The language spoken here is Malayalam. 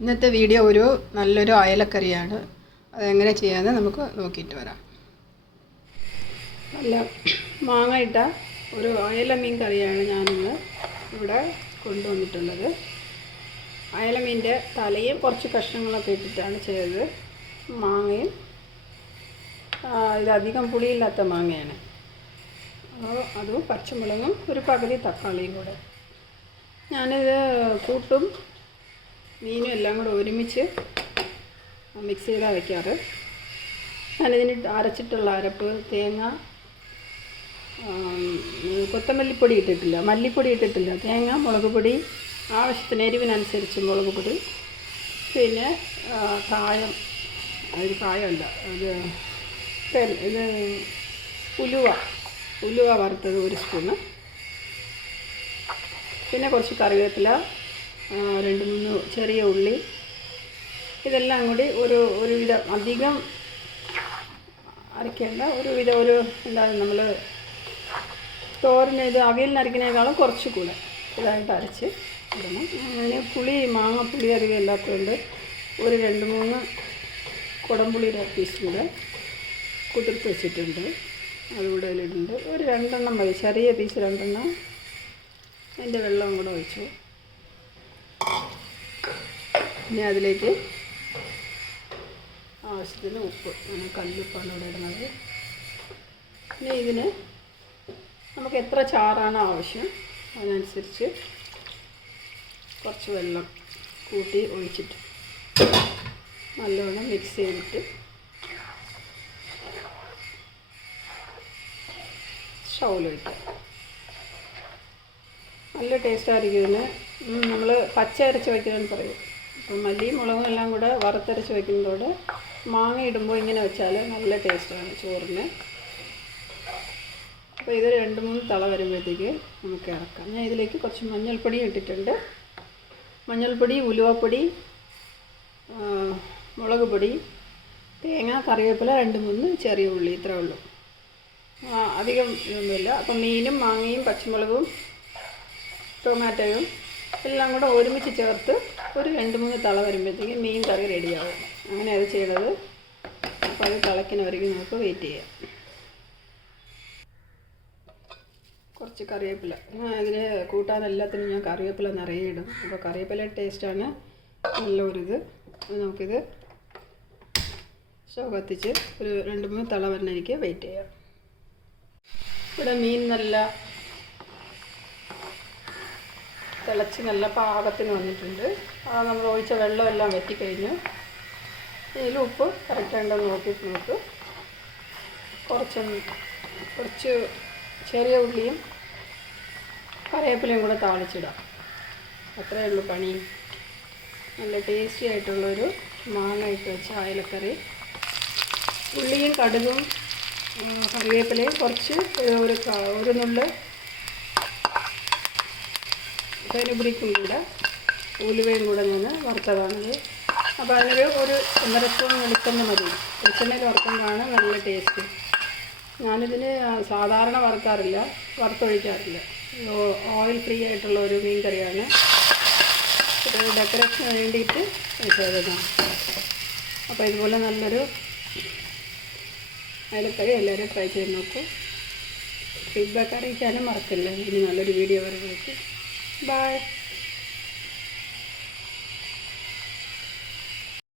ഇന്നത്തെ വീഡിയോ ഒരു നല്ലൊരു അയലക്കറിയാണ്. അതെങ്ങനെ ചെയ്യാമെന്ന് നമുക്ക് നോക്കിയിട്ട് വരാം. നല്ല മാങ്ങ ഇട്ട ഒരു അയല മീൻ കറിയാണ് ഞാനിന്ന് ഇവിടെ കൊണ്ടുവന്നിട്ടുള്ളത്. അയല മീന്റെ തലയും കുറച്ച് കഷ്ണങ്ങളൊക്കെ ഇട്ടിട്ടാണ് ചെയ്തത്. മാങ്ങയും ഇതധികം പുളിയില്ലാത്ത മാങ്ങയാണ്. അതും പച്ചമുളകും ഒരു പകുതി തക്കാളിയും കൂടെ. ഞാനിത് കൂട്ടും മീനും എല്ലാം കൂടെ ഒരുമിച്ച് മിക്സ് ചെയ്താണ് വയ്ക്കാറ് ഞാനിതിന് അരച്ചിട്ടുള്ള അരപ്പ് തേങ്ങ കൊത്തമല്ലിപ്പൊടി ഇട്ടിട്ടില്ല. മല്ലിപ്പൊടി ഇട്ടിട്ടില്ല. തേങ്ങ മുളക് പൊടി ആവശ്യത്തിന് എരിവിനനുസരിച്ച് മുളക് പൊടി പിന്നെ കായം. അത് കായമല്ല. അത് ഇത് ഉലുവ. ഉലുവ വറുത്തത് ഒരു സ്പൂണ് പിന്നെ കുറച്ച് കറിവേപ്പില രണ്ട് മൂന്ന് ചെറിയ ഉള്ളി. ഇതെല്ലാം കൂടി ഒരു ഒരു വിധം അധികം അരയ്ക്കേണ്ട ഒരു വിധം ഒരു എന്താണ് നമ്മൾ തോരന് ഇത് അവിയലിന് അരയ്ക്കുന്നതിനേക്കാളും കുറച്ച് കൂടെ ഇതായിട്ട് അരച്ച് ഇടണം. അതിന് പുളി മാങ്ങ പുളി അധികം ഇല്ലാത്തതുകൊണ്ട് ഒരു രണ്ട് മൂന്ന് കുടംപുളിയുടെ പീസ് കൂടെ കുതിർത്ത് വെച്ചിട്ടുണ്ട്. അതുകൂടെ അതിലിടുന്നുണ്ട് ഒരു രണ്ടെണ്ണം മതി. ചെറിയ പീസ് രണ്ടെണ്ണം. അതിന്റെ വെള്ളം കൂടെ ഒഴിച്ചു. ഇനി അതിലേക്ക് ആവശ്യത്തിന് ഉപ്പ് കല്ലുപ്പാണ് ഇവിടെ ഇടുന്നത്. ഇനി ഇതിന് നമുക്ക് എത്ര ചാറാണ് ആവശ്യം? അതിനനുസരിച്ച് കുറച്ച് വെള്ളം കൂട്ടി ഒഴിച്ചിട്ട് നല്ലോണം മിക്സ് ചെയ്തിട്ട് സ്റ്റൗവിൽ വയ്ക്കുക നല്ല ടേസ്റ്റ് ആയിരിക്കും ഇതിന്. നമ്മൾ പച്ച അരച്ച് വയ്ക്കുന്നതെന്ന് പറയും. മല്ലിയും മുളകും എല്ലാം കൂടെ വറുത്തരച്ച് വയ്ക്കുന്നതോടെ മാങ്ങ ഇടുമ്പോൾ ഇങ്ങനെ വെച്ചാൽ നല്ല ടേസ്റ്റാണ് ചോറിന്. അപ്പോൾ ഇത് രണ്ട് മൂന്ന് തള വരുമ്പോഴത്തേക്ക് നമുക്ക് ഇറക്കാം ഞാൻ ഇതിലേക്ക് കുറച്ച് മഞ്ഞൾപ്പൊടി ഇട്ടിട്ടുണ്ട്. മഞ്ഞൾപ്പൊടി ഉലുവപ്പൊടി മുളക് പൊടി തേങ്ങ കറിവേപ്പില രണ്ട് മൂന്ന് ചെറിയ ഉള്ളി ഇത്രേ ഉള്ളൂ. അധികം ഇതൊന്നുമില്ല. അപ്പം മീനും മാങ്ങയും പച്ചമുളകും ടൊമാറ്റോയും എല്ലാം കൂടെ ഒരുമിച്ച് ചേർത്ത് ഒരു രണ്ട് മൂന്ന് തള വരുമ്പോഴത്തേക്ക് മീൻ കറി റെഡിയാവും. അങ്ങനെ അത് ചെയ്യണത്. അപ്പോൾ അത് തിളയ്ക്കുന്നവരേക്കും നമുക്ക് വെയിറ്റ് ചെയ്യാം. കുറച്ച് കറിവേപ്പില. ഇതിന് കൂട്ടാൻ എല്ലാത്തിനും ഞാൻ കറിവേപ്പില നിറയെ ഇടും. അപ്പോൾ കറിവേപ്പില ടേസ്റ്റാണ് നല്ല ഒരിത് നമുക്കിത് സ്റ്റവ് കത്തിച്ച് ഒരു രണ്ട് മൂന്ന് തള വരണ എനിക്ക് വെയിറ്റ് ചെയ്യാം. ഇവിടെ മീൻ നല്ല തിളച്ച് നല്ല പാകത്തിന് വന്നിട്ടുണ്ട്. അത് നമ്മൾ ഒഴിച്ച വെള്ളമെല്ലാം വറ്റിക്കഴിഞ്ഞു. ഇതിൽ ഉപ്പ് കറക്റ്റാണ്ടോ നോക്കിയിട്ട് നമുക്ക് കുറച്ച് കുറച്ച് ചെറിയ ഉള്ളിയും കറിവേപ്പിലയും കൂടെ താളിച്ചിടാം. അത്രയേ ഉള്ളൂ പണി. നല്ല ടേസ്റ്റി ആയിട്ടുള്ളൊരു മാങ്ങ ഇട്ട് വെച്ച അയലക്കറി. ഉള്ളിയും കടുകും കറിവേപ്പിലയും കുറച്ച് ഒരു ഒരു നുള്ള് കൂടെ ഉലുവയും കൂടെ ഞാൻ വറുത്തതാണിത്. അപ്പോൾ അതിനൊരു ഒരു ഒന്നര സ്പൂൺ വെളിച്ചെണ്ണ മതി. വെളിച്ചെണ്ണയിൽ വറുക്കുമ്പോഴാണ് നല്ല ടേസ്റ്റ്. ഞാനിതിന് സാധാരണ വറുക്കാറില്ല. വറുത്തൊഴിക്കാറില്ല. ഓയിൽ ഫ്രീ ആയിട്ടുള്ള ഒരു മീൻ കറിയാണ് ഡെക്കറേഷന് വേണ്ടിയിട്ട് ചെയ്തതാണ് അപ്പോൾ ഇതുപോലെ നല്ലൊരു അയലക്കറി എല്ലാവരും ട്രൈ ചെയ്ത് നോക്കൂ. ഫീഡ്ബാക്ക് അറിയിക്കാനും മറക്കില്ല? ഇനി നല്ലൊരു വീഡിയോ വരെ വരുമ്പോഴേക്ക് Bye.